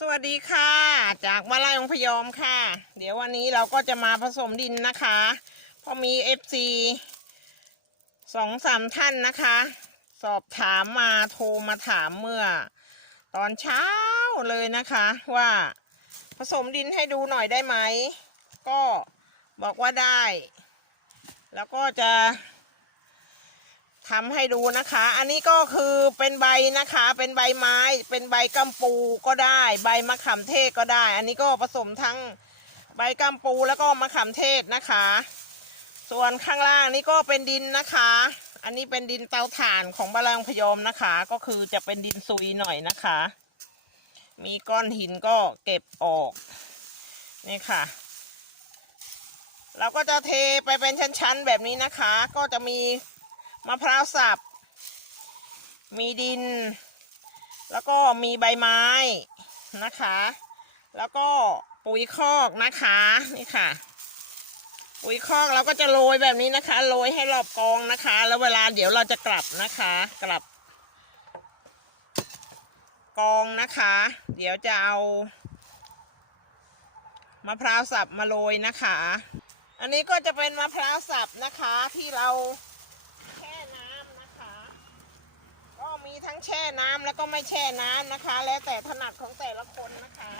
สวัสดีค่ะ จากวาลายองพยอมค่ะ เดี๋ยววันนี้เราก็จะมาผสมดินนะคะพราะมีเอฟซีสองสามท่านนะคะ สอบถามมาโทรมาถามเมื่อ ตอนเช้าเลยนะคะว่าผสมดินให้ดูหน่อยได้ไหม ก็บอกว่าได้ แล้วก็จะ ทำให้ดูนะคะ อันนี้ก็คือเป็นใบนะคะ เป็นใบไม้ เป็นใบกัมปูก็ได้ ใบมะขามเทศก็ได้ อันนี้ก็ผสมทั้งใบกัมปูแล้วก็มะขามเทศนะคะ ส่วนข้างล่างนี่ก็เป็นดินนะคะ อันนี้เป็นดินเตาถ่านของบาลังพยอมนะคะ ก็คือจะเป็นดินซุยหน่อยนะคะ มีก้อนหินก็เก็บออก นี่ค่ะเราก็จะเทไปเป็นชั้นๆแบบนี้นะคะ ก็จะมี มะพร้าวสับ มีดิน แล้วก็มีใบไม้นะคะ แล้วก็ปุ๋ยคอกนะคะนี่ค่ะ ปุ๋ยคอกเราก็จะโรยแบบนี้นะคะโรยให้รอบกองนะคะ แล้วเวลาเดี๋ยวเราจะกลับนะคะ กลับ กองนะคะ เดี๋ยวจะเอามะพร้าวสับมาโรยนะคะ อันนี้ก็จะเป็นมะพร้าวสับนะคะที่เรา แช่น้ำนะคะ ก็มี ทั้งแช่น้ำแล้วก็ไม่แช่น้ำนะคะ แล้วแต่ถนัดของแต่ละคนนะคะ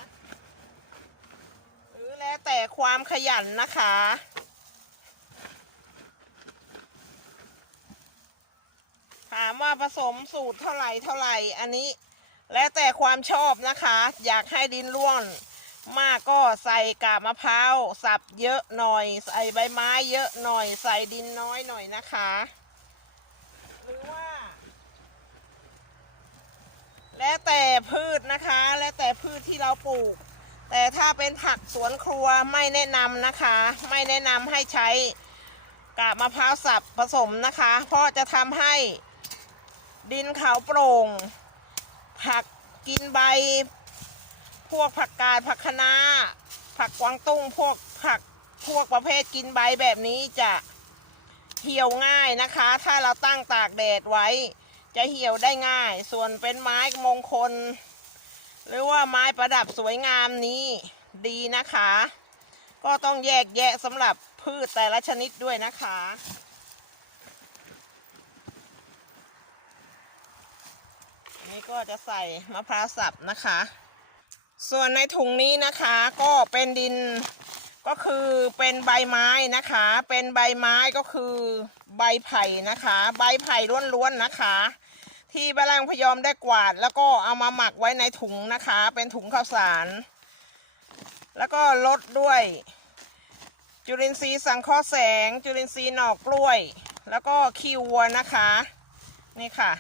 หรือแล้วแต่ความขยันนะคะ ถามว่าผสมสูตรเท่าไหร่เท่าไหร่อันนี้แล้วแต่ความชอบนะคะ อยากให้ดินร่วนมากก็ใส่กาบมะพร้าวสับเยอะหน่อย ใส่ใบไม้เยอะหน่อย ใส่ดินน้อยหน่อยนะคะ หรือว่า แล้วแต่พืชนะคะ แล้วแต่พืชที่เราปลูก แต่ถ้าเป็นผักสวนครัวไม่แนะนำนะคะ ไม่แนะนำให้ใช้กาบมะพร้าวสับผสมนะคะ เพราะจะทำให้ดินเขาโปร่ง ผักกินใบ พวกผักกาดผักคะน้า ผักกวางตุ้งพวกผักพวกประเภทกินใบแบบนี้จะเหี่ยวง่ายนะคะ ถ้าเราตั้งตากแดดไว้ จะเหี่ยวได้ง่าย ส่วนเป็นไม้มงคล หรือว่าไม้ประดับสวยงามนี้ดีนะคะ ก็ต้องแยกแยะสำหรับพืชแต่ละชนิดด้วยนะคะนี่ก็จะใส่มะพร้าวสับนะคะ ส่วนในถุงนี้นะคะก็เป็นดินก็คือเป็นใบไม้นะคะ เป็นใบไม้ก็คือใบไผ่นะคะ ใบไผ่ล้วนๆนะคะ ที่บาลังพยอมได้กวาด แล้วก็เอามาหมักไว้ในถุงนะคะ เป็นถุงข้าวสาร แล้วก็ลดด้วย จุลินทรีย์สังเคราะห์แสง จุลินทรีย์หนอกกล้วย แล้วก็ขี้วัวนะคะ นี่ค่ะ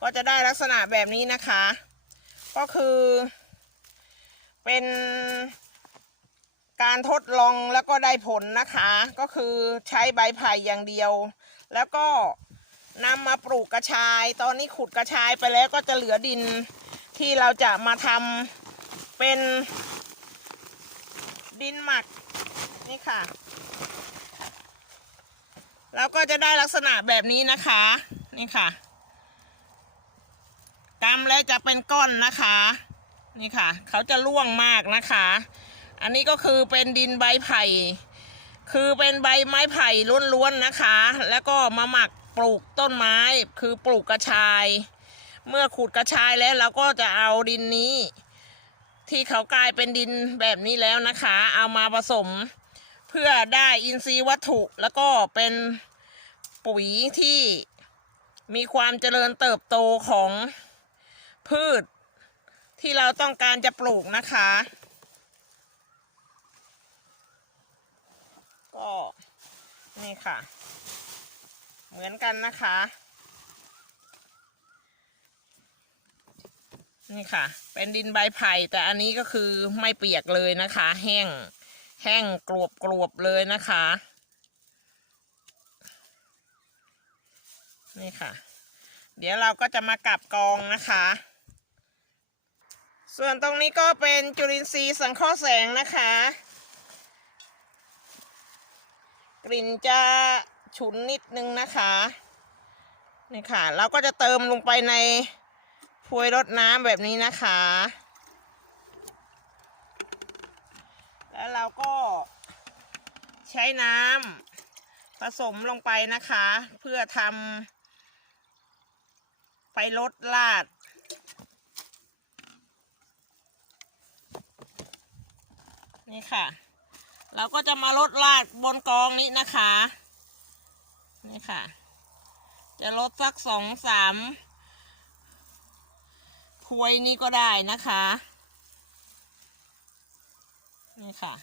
ก็จะได้ลักษณะแบบนี้นะคะ ก็คือเป็นการทดลองแล้วก็ได้ผลนะคะ ก็คือใช้ใบไผ่อย่างเดียว แล้วก็ นำมาปลูกกระชาย ตอนนี้ขุดกระชายไปแล้วก็จะเหลือดินที่เราจะมาทำเป็นดินหมักนี่ค่ะแล้วก็จะได้ลักษณะแบบนี้นะคะนี่ค่ะกำแล้วจะเป็นก้อนนะคะ นี่ค่ะ เขาจะร่วงมากนะคะ อันนี้ก็คือเป็นดินใบไผ่ คือเป็นใบไม้ไผ่ล้วนๆนะคะ แล้วก็มาหมัก ลูกต้นไม้คือปลูกกระชาย เมื่อขุดกระชายแล้วเราก็จะเอาดินนี้ ที่เขากลายเป็นดินแบบนี้แล้วนะคะ เอามาผสม เพื่อได้อินทรีย์วัตถุแล้วก็เป็นปุ๋ยที่มีความเจริญเติบโตของพืชที่เราต้องการจะปลูกนะคะ ก็นี่ค่ะ มือนกันนะคะ นี่ค่ะ เป็นดินใบไผ่แต่อันนี้ก็คือไม่เปียกเลยนะคะ แห้งแห้งกรวบกรวบๆเลยนะคะ นี่ค่ะ เดี๋ยวเราก็จะมากลับกองนะคะ ส่วนตรงนี้ก็เป็นจุลินทรีย์สังเคราะห์แสงนะคะ กลิ่นจะ ฉุนนิดนึงนะคะนี่ค่ะ เราก็จะเติมลงไปในพวยรดน้ำแบบนี้นะคะ แล้วเราก็ใช้น้ำผสมลงไปนะคะ เพื่อทำไปลดลาดนี่ค่ะ เราก็จะมาลดลาดบนกองนี้นะคะ นี่ค่ะ จะลดสักสองสามพวยนี้ก็ได้นะคะ นี่ค่ะ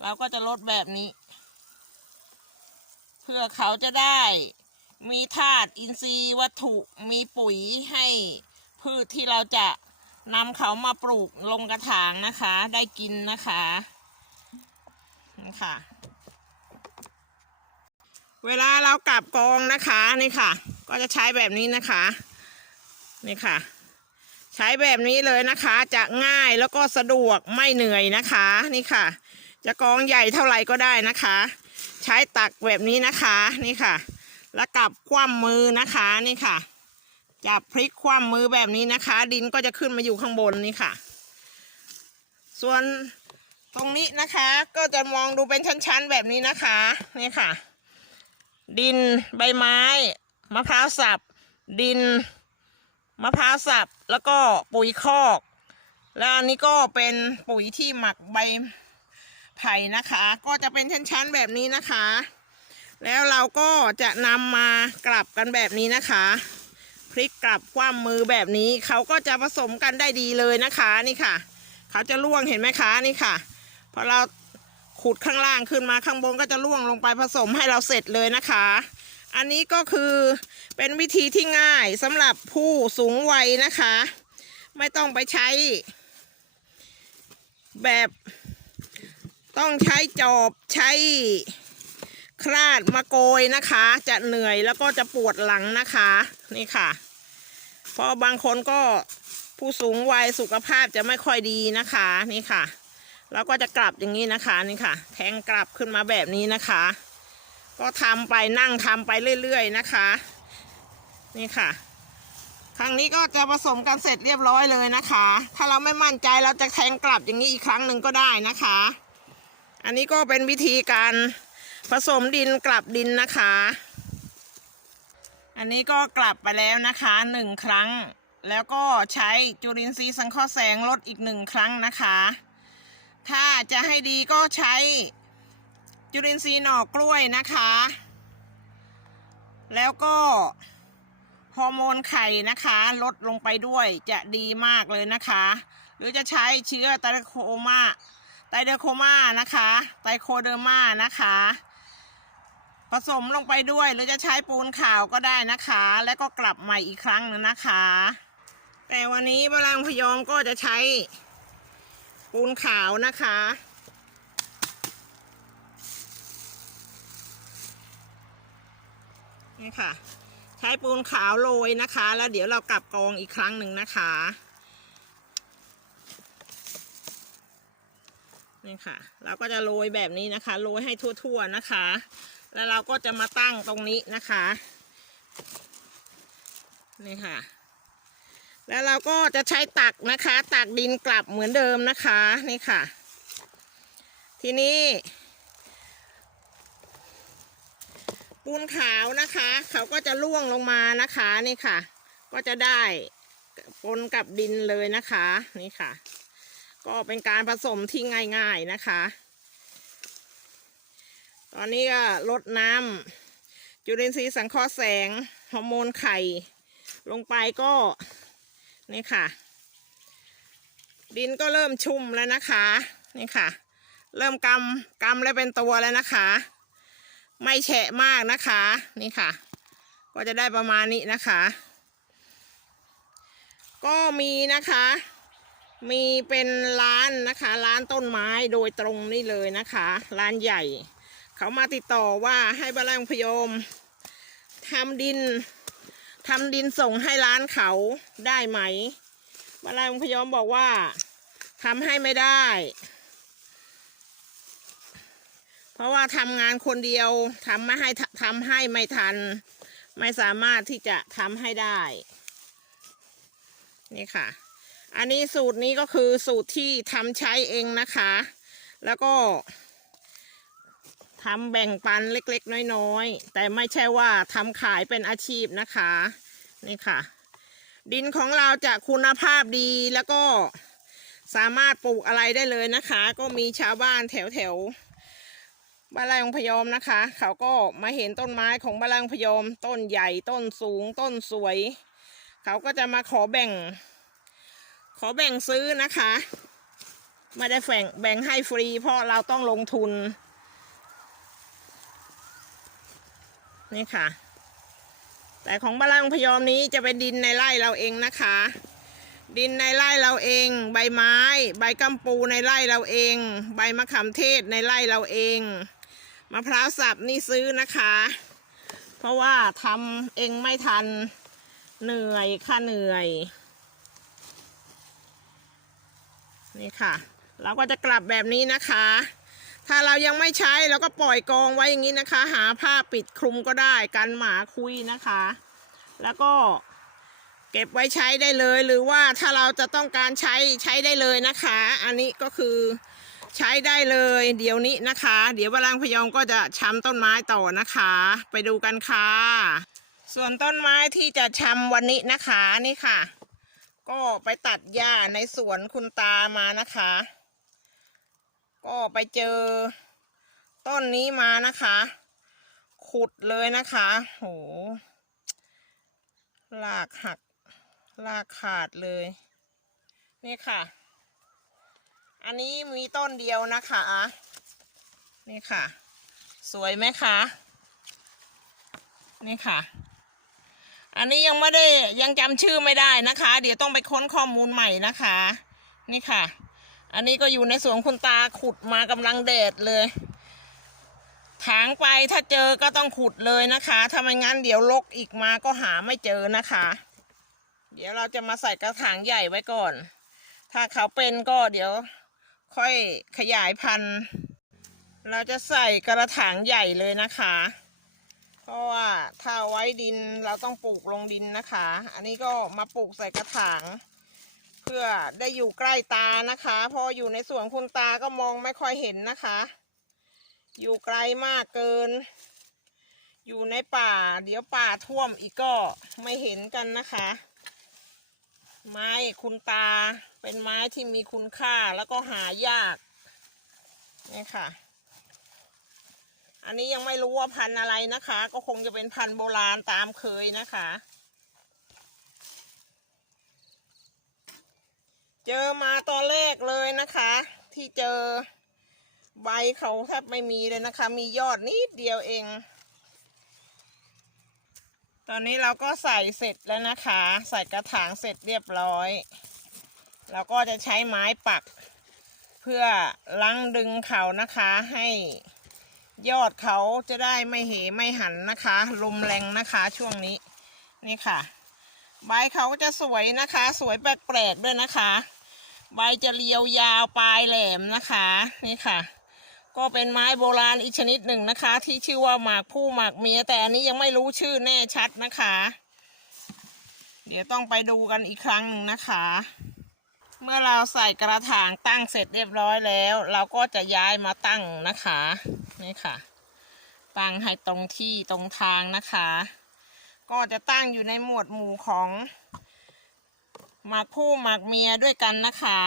เราก็จะลดแบบนี้ เพื่อเขาจะได้มีธาตุอินทรีย์วัตถุมีปุ๋ยให้พืชที่เราจะนำเขามาปลูกลงกระถางนะคะ ได้กินนะคะนี่ค่ะ เวลาเรากลับกองนะคะนี่ค่ะ ก็จะใช้แบบนี้นะคะนี่ค่ะ ใช้แบบนี้เลยนะคะ จะง่ายแล้วก็สะดวกไม่เหนื่อยนะคะ นี่ค่ะ จะกองใหญ่เท่าไหร่ก็ได้นะคะ ใช้ตักแบบนี้นะคะนี่ค่ะ แล้วกลับคว่ำมือนะคะนี่ค่ะจับพลิกคว่ำมือแบบนี้นะคะ ดินก็จะขึ้นมาอยู่ข้างบนนี่ค่ะ ส่วนตรงนี้นะคะก็จะมองดูเป็นชั้นๆแบบนี้นะคะนี่ค่ะ ดินใบไม้ มะพร้าวสับ ดิน มะพร้าวสับ แล้วก็ปุ๋ยคอก แล้วอันนี้ก็เป็นปุ๋ยที่หมักใบไผ่นะคะ ก็จะเป็นชั้นๆแบบนี้นะคะ แล้วเราก็จะนำมากลับกันแบบนี้นะคะพลิกกลับคว่ำมือแบบนี้เขาก็จะผสมกันได้ดีเลยนะคะนี่ค่ะ เขาจะล่วงเห็นไหมคะนี่ค่ะพอเรา ขุดข้างล่างขึ้นมาข้างบนก็จะล่วงลงไปผสมให้เราเสร็จเลยนะคะ อันนี้ก็คือเป็นวิธีที่ง่ายสำหรับผู้สูงวัยนะคะ ไม่ต้องไปใช้ แบบต้องใช้จอบใช้คลาดมาโกยนะคะ จะเหนื่อยแล้วก็จะปวดหลังนะคะนี่ค่ะ เพราะบางคนก็ผู้สูงวัยสุขภาพจะไม่ค่อยดีนะคะนี่ค่ะ แล้วก็จะกลับอย่างนี้นะคะนี่ค่ะ แทงกลับขึ้นมาแบบนี้นะคะ ก็ทำไปนั่งทำไปเรื่อยๆนะคะ นี่ค่ะ ครั้งนี้ก็จะผสมกันเสร็จเรียบร้อยเลยนะคะ ถ้าเราไม่มั่นใจเราจะแทงกลับอย่างนี้อีกครั้งหนึ่งก็ได้นะคะ อันนี้ก็เป็นวิธีการผสมดินกลับดินนะคะ อันนี้ก็กลับไปแล้วนะคะหนึ่งครั้ง แล้วก็ใช้จุลินทรีย์สังเคราะห์แสงลดอีกหนึ่งครั้งนะคะ ถ้าจะให้ดีก็ใช้จุลินทรีย์หน่อกล้วยนะคะ แล้วก็ฮอร์โมนไข่นะคะ ลดลงไปด้วยจะดีมากเลยนะคะ หรือจะใช้เชื้อไตโคมาไตเดอโคมานะคะ ไตโคเดอร์มานะคะ ผสมลงไปด้วยหรือจะใช้ปูนขาวก็ได้นะคะ แล้วก็กลับใหม่อีกครั้งหนึงนะคะ แต่วันนี้บลังพยอมก็จะใช้ ปูนขาวนะคะ นี่ค่ะ ใช้ปูนขาวโรยนะคะ แล้วเดี๋ยวเรากลับกองอีกครั้งหนึ่งนะคะ นี่ค่ะ เราก็จะโรยแบบนี้นะคะ โรยให้ทั่วๆนะคะ แล้วเราก็จะมาตั้งตรงนี้นะคะ นี่ค่ะ แล้วเราก็จะใช้ตักนะคะตักดินกลับเหมือนเดิมนะคะนี่ค่ะ ทีนี้ปูนขาวนะคะ เขาก็จะล่วงลงมานะคะนี่ค่ะ ก็จะได้ปนกับดินเลยนะคะนี่ค่ะ ก็เป็นการผสมที่ง่ายๆนะคะ ตอนนี้ก็ลดน้ำจุลินทรีย์สังเคราะห์แสงฮอร์โมนไข่ ลงไปก็ นี่ค่ะ ดินก็เริ่มชุ่มแล้วนะคะ นี่ค่ะ เริ่มกำกำแล้วเป็นตัวแล้วนะคะ ไม่แฉะมากนะคะ นี่ค่ะ ก็จะได้ประมาณนี้นะคะ ก็มีนะคะ มีเป็นร้านนะคะ ร้านต้นไม้โดยตรงนี่เลยนะคะ ร้านใหญ่ เขามาติดต่อว่าให้บาลังพยมทำดิน ทำดินส่งให้ร้านเขาได้ไหมบาลังพยอมบอกว่าทำให้ไม่ได้ เพราะว่าทำงานคนเดียวทำไม่ให้ทำให้ไม่ทัน ไม่สามารถที่จะทำให้ได้ นี่ค่ะ อันนี้สูตรนี้ก็คือสูตรที่ทำใช้เองนะคะ แล้วก็ ทำแบ่งปันเล็กๆ น้อยๆ แต่ไม่ใช่ว่าทำขายเป็นอาชีพนะคะ นี่ค่ะ ดินของเราจะคุณภาพดีแล้วก็สามารถปลูกอะไรได้เลยนะคะ ก็มีชาวบ้านแถวแถวๆบ้านไร่องพยอมนะคะ เขาก็มาเห็นต้นไม้ของบ้านไร่องพยอม ต้นใหญ่ต้นสูงต้นสวย เขาก็จะมาขอแบ่ง ขอแบ่งซื้อนะคะ ไม่ได้แบ่งแบ่งให้ฟรีเพราะเราต้องลงทุน นี่ค่ะ แต่ของบ้านร่องพยอมนี้จะเป็นดินในไร่เราเองนะคะ ดินในไร่เราเอง ใบไม้ ใบกัมปูในไร่เราเอง ใบมะขามเทศในไร่เราเองมะพร้าวสับนี่ซื้อนะคะ เพราะว่าทำเองไม่ทันเหนื่อยค่ะเหนื่อยนี่ค่ะ เราก็จะกลับแบบนี้นะคะ ถ้าเรายังไม่ใช้เราก็ปล่อยกองไว้อย่างนี้นะคะ หาผ้าปิดคลุมก็ได้กันหมาคุยนะคะ แล้วก็เก็บไว้ใช้ได้เลยหรือว่าถ้าเราจะต้องการใช้ใช้ได้เลยนะคะ อันนี้ก็คือใช้ได้เลยเดี๋ยวนี้นะคะ เดี๋ยววลังพยองก็จะช้ำต้นไม้ต่อนะคะ ไปดูกันค่ะ ส่วนต้นไม้ที่จะชำวันนี้นะคะนี่ค่ะ ก็ไปตัดหญ้าในสวนคุณตามานะคะ ก็ไปเจอต้นนี้มานะคะ ขุดเลยนะคะ โหลากหักลากขาดเลย นี่ค่ะ อันนี้มีต้นเดียวนะคะ นี่ค่ะ สวยไหมคะ นี่ค่ะ อันนี้ยังไม่ได้ยังจำชื่อไม่ได้นะคะ เดี๋ยวต้องไปค้นข้อมูลใหม่นะคะ นี่ค่ะ อันนี้ก็อยู่ในสวนคุณตาขุดมากำลังเดดเลย ถางไปถ้าเจอก็ต้องขุดเลยนะคะ ถ้าไม่งั้นเดี๋ยวลกอีกมาก็หาไม่เจอนะคะ เดี๋ยวเราจะมาใส่กระถางใหญ่ไว้ก่อน ถ้าเขาเป็นก็เดี๋ยวค่อยขยายพันธุ์ เราจะใส่กระถางใหญ่เลยนะคะ เพราะว่าถ้าไว้ดินเราต้องปลูกลงดินนะคะ อันนี้ก็มาปลูกใส่กระถาง เพื่อได้อยู่ใกล้ตานะคะ พออยู่ในสวนคุณตาก็มองไม่ค่อยเห็นนะคะ อยู่ไกลมากเกิน อยู่ในป่า เดี๋ยวป่าท่วมอีกก็ไม่เห็นกันนะคะ ไม้คุณตาเป็นไม้ที่มีคุณค่าแล้วก็หายากนี่ค่ะ อันนี้ยังไม่รู้ว่าพันธุ์อะไรนะคะ ก็คงจะเป็นพันธุ์โบราณตามเคยนะคะ เจอมาตอนแรกเลยนะคะ ที่เจอใบเขาแทบไม่มีเลยนะคะ มียอดนิดเดียวเอง ตอนนี้เราก็ใส่เสร็จแล้วนะคะ ใส่กระถางเสร็จเรียบร้อยเราก็จะใช้ไม้ปัก เพื่อลังดึงเขานะคะให้ยอดเขาจะได้ไม่เหไม่หันนะคะ ลมแรงนะคะช่วงนี้นี่ค่ะ ใบเขาจะสวยนะคะ สวยแปลกๆด้วยนะคะ ใบจะเรียวยาวปลายแหลมนะคะนี่ค่ะ ก็เป็นไม้โบราณอีกชนิดหนึ่งนะคะ ที่ชื่อว่าหมากผู้หมากเมียแต่อันนี้ยังไม่รู้ชื่อแน่ชัดนะคะ เดี๋ยวต้องไปดูกันอีกครั้งหนึ่งนะคะ เมื่อเราใส่กระถางตั้งเสร็จเรียบร้อยแล้ว เราก็จะย้ายมาตั้งนะคะนี่ค่ะ ตั้งให้ตรงที่ตรงทางนะคะ ก็จะตั้งอยู่ในหมวดหมู่ของ หมากผู้หมากเมียด้วยกันนะคะ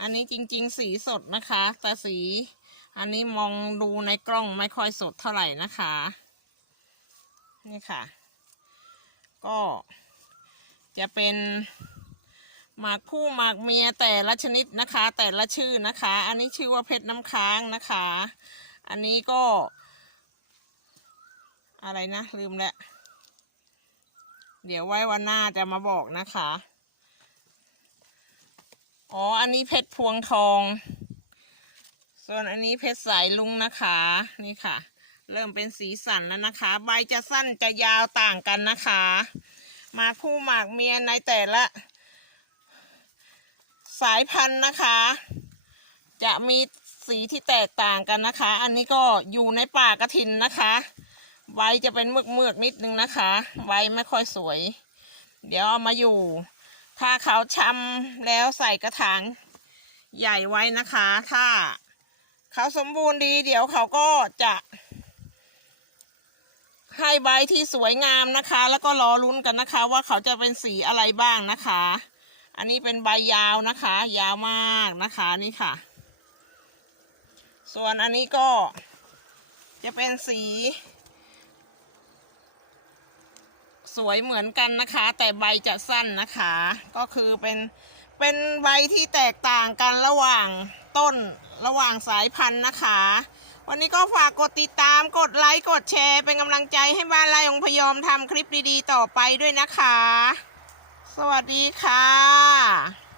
อันนี้จริงๆสีสดนะคะ แต่สีอันนี้มองดูในกล้องไม่ค่อยสดเท่าไหร่นะคะ นี่ค่ะ ก็จะเป็นหมากคู่หมากเมียแต่ละชนิดนะคะ แต่ละชื่อนะคะ อันนี้ชื่อว่าเพชรน้ำค้างนะคะ อันนี้ก็ อะไรนะลืมแล้ว เดี๋ยวไว้วันหน้าจะมาบอกนะคะ อ๋อ อันนี้เพชรพวงทอง ส่วนอันนี้เพชรสายลุงนะคะ นี่ค่ะ เริ่มเป็นสีสันแล้วนะคะ ใบจะสั้นจะยาวต่างกันนะคะ มาคู่หมากเมียในแต่ละ สายพันธุ์นะคะ จะมีสีที่แตกต่างกันนะคะ อันนี้ก็อยู่ในป่ากระถินนะคะ ใบจะเป็นเมือกเมือกๆนิดนึงนะคะใบไม่ค่อยสวย เดี๋ยวเอามาอยู่ ถ้าเขาช้ำแล้วใส่กระถางใหญ่ไว้นะคะ ถ้าเขาสมบูรณ์ดี เดี๋ยวเขาก็จะ ให้ใบที่สวยงามนะคะ แล้วก็รอลุ้นกันนะคะ ว่าเขาจะเป็นสีอะไรบ้างนะคะ อันนี้เป็นใบยาวนะคะ ยาวมากนะคะนี่ค่ะ ส่วนอันนี้ก็จะเป็นสี สวยเหมือนกันนะคะ แต่ใบจะสั้นนะคะ ก็คือเป็นเป็นใบที่แตกต่างกันระหว่างต้นระหว่างสายพันธุ์นะคะ วันนี้ก็ฝากกดติดตามกดไลค์กดแชร์ เป็นกำลังใจให้บ้านไร่องพยอมทำคลิปดีๆ ต่อไปด้วยนะคะ สวัสดีค่ะ